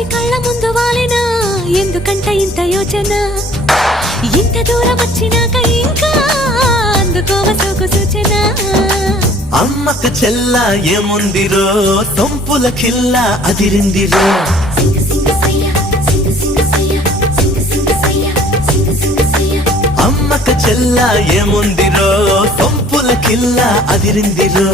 వచ్చి కళ్ళ ముందు వాలినా ఎందుకంట ఇంత యోచన ఇంత దూరం వచ్చినాక ఇంకా అందుకోవ సోకు సూచన అమ్మకు చెల్ల ఏముందిరో సొంపుల కిల్ల అదిరిందిరో అమ్మకు చెల్ల ఏముందిరో సొంపుల కిల్ల అదిరిందిరో